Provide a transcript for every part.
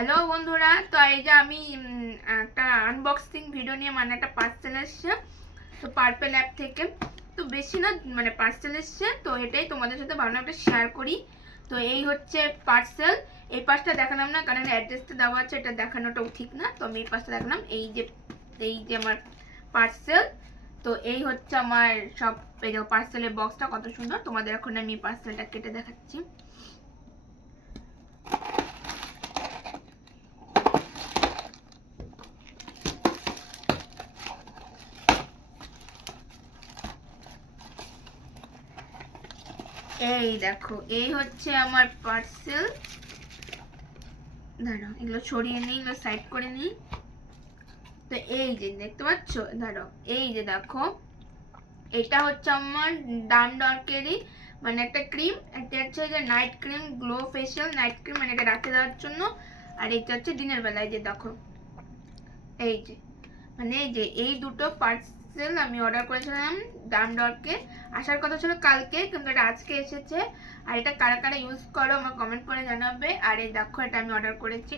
Hello বন্ধুরা, তো এই যে আমি একটা আনবক্সিং ভিডিও নিয়ে মানে একটা পার্সেল এসছে তো পার্পেল অ্যাপ থেকে। তো বেশি না মানে পার্সেল এসছে, তো এটাই তোমাদের সাথে ভাবলাম একটা শেয়ার করি। তো এই হচ্ছে পার্সেল। এই পাশটা দেখালাম না কারণ অ্যাড্রেসটা দেওয়া আছে, এটা দেখানোটাও ঠিক না, তো আমি এই পাশটা দেখালাম। এই যে আমার পার্সেল। তো এই হচ্ছে আমার সব এই যে পার্সেলের বক্সটা কত সুন্দর। তোমাদের এখন আমি পার্সেলটা কেটে দেখাচ্ছি। এই দেখো, এই হচ্ছে আমার পার্সেল। দাঁড়াও, এগুলো ছড়িয়ে নিই, এগুলো সাইড করে নিই। তো এই যে দেখতে পাচ্ছ, দাঁড়াও, এই যে দেখো, এটা হচ্ছে আমার ডান ডর্কেরই মানে একটা ক্রিম। এটা হচ্ছে যে night cream, glow facial night cream, মানে এটা রাতে দেওয়ার জন্য। আর এটা হচ্ছে দিনের বেলায়। যে দেখো, এই যে মানে এই যে এই দুটো পার্সেল আমি অর্ডার করেছিলাম ডান ডর্কে। আসার কথা ছিল কালকে, কিন্তু এটা আজকে এসেছে। আর এটা কারা কারা ইউজ করো আমার কমেন্ট করে জানাবে। আর এই দেখো, এটা আমি অর্ডার করেছি।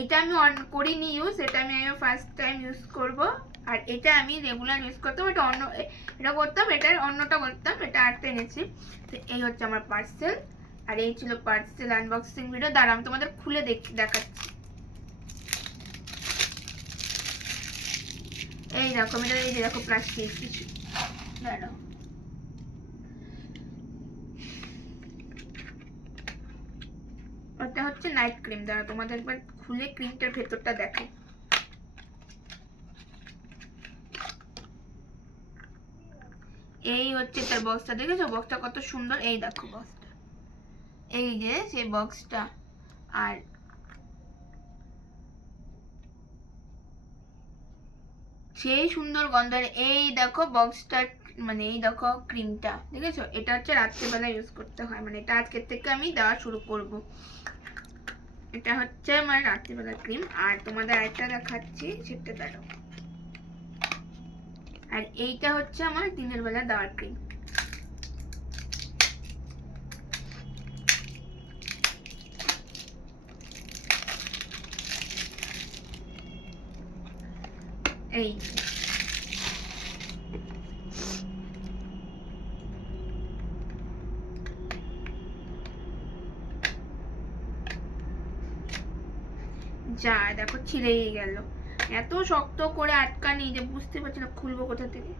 এটা আমি করিনি ইউজ, এটা আমি ফার্স্ট টাইম ইউজ করব। আর এটা আমি রেগুলার ইউজ করতাম, এটা অন্য এটা করতাম, এটা অন্যটা করতাম, এটা আরেকটা এনেছি। তো এই হচ্ছে আমার পার্সেল। আর এই ছিল পার্সেল আনবক্সিং ভিডিও। দাঁড়া, আমি তোমাদের খুলে দেখাচ্ছি। এই দেখো, এই যে দেখো প্লাস্টিক কিছু। দাঁড়াও, ওটা হচ্ছে নাইট ক্রিম। দাঁড়া, তোমাদের একবার খুলে ক্রিমটার ভেতরটা দেখাই। এই হচ্ছে তার বক্সটা, দেখেছো বক্সটা কত সুন্দর? এই দেখো বক্সটা, এই যে সেই বক্সটা। আর সেই সুন্দর গন্ধের। এই দেখো বক্সটা, মানে এই দেখো ক্রিমটা, দেখেছো? এটা হচ্ছে রাত্রিবেলা ইউজ করতে হয়, মানে এটা আজকের থেকে আমি দেওয়া শুরু করব। এটা হচ্ছে আমার রাত্রিবেলা ক্রিম। আর তোমাদের আরেকটা দেখাচ্ছি, সেটা দাঁড়াও। আর এইটা হচ্ছে আমার দিনের বেলা দেওয়ার ক্রিম। এই যা দেখো, ছিঁড়েই গেল। এত শক্ত করে আটকানি যে বুঝতে পারছি না খুলবো কোথা থেকে,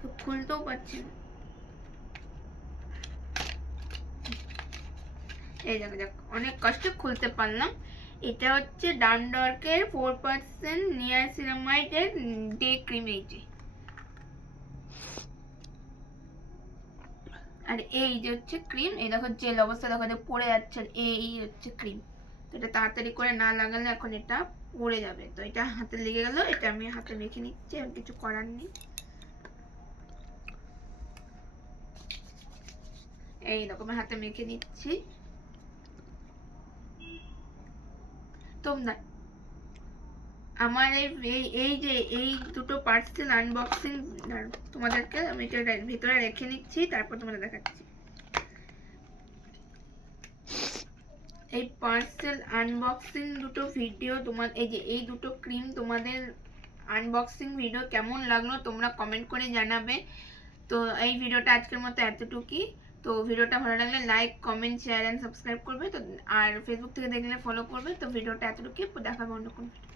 তো খুলতেও পারছি না। এই দেখো দেখো, অনেক কষ্টে খুলতে পারলাম। এটা হচ্ছে ডানডর্কের 4% নিয়াসিনামাইডের ডে ক্রিম। এই যে, আর এই যে হচ্ছে ক্রিম। এই দেখো জেল অবস্থা, দেখো যে পড়ে যাচ্ছে। আর এই হচ্ছে ক্রিম। তো এটা তাড়াতাড়ি করে না লাগালে এখন এটা পড়ে যাবে। তো এটা হাতে লেগে গেল, এটা আমি হাতে মেখে নিচ্ছি, আর কিছু করার নেই। এই রকম হাতে মেখে নিচ্ছি। তোমরা আমার এই যে এই দুটো পার্সেল আনবক্সিং তোমাদেরকে আমি এটা ভিতরে রেখে নিচ্ছি, তারপর তোমাদের দেখাচ্ছি। এই পার্সেল আনবক্সিং দুটো ভিডিও তোমার, এই যে এই দুটো ক্রিম তোমাদের আনবক্সিং ভিডিও কেমন লাগলো তোমরা কমেন্ট করে জানাবে। তো এই ভিডিওটা আজকের মতো এতটুকুই। তো ভিডিওটা ভালো লাগলে like comment share and subscribe করবে। তো আর ফেসবুক থেকে দেখলে ফলো করবে। তো ভিডিওটা এতটুকুই, দেখাবো অন্য কোনো ভিডিও।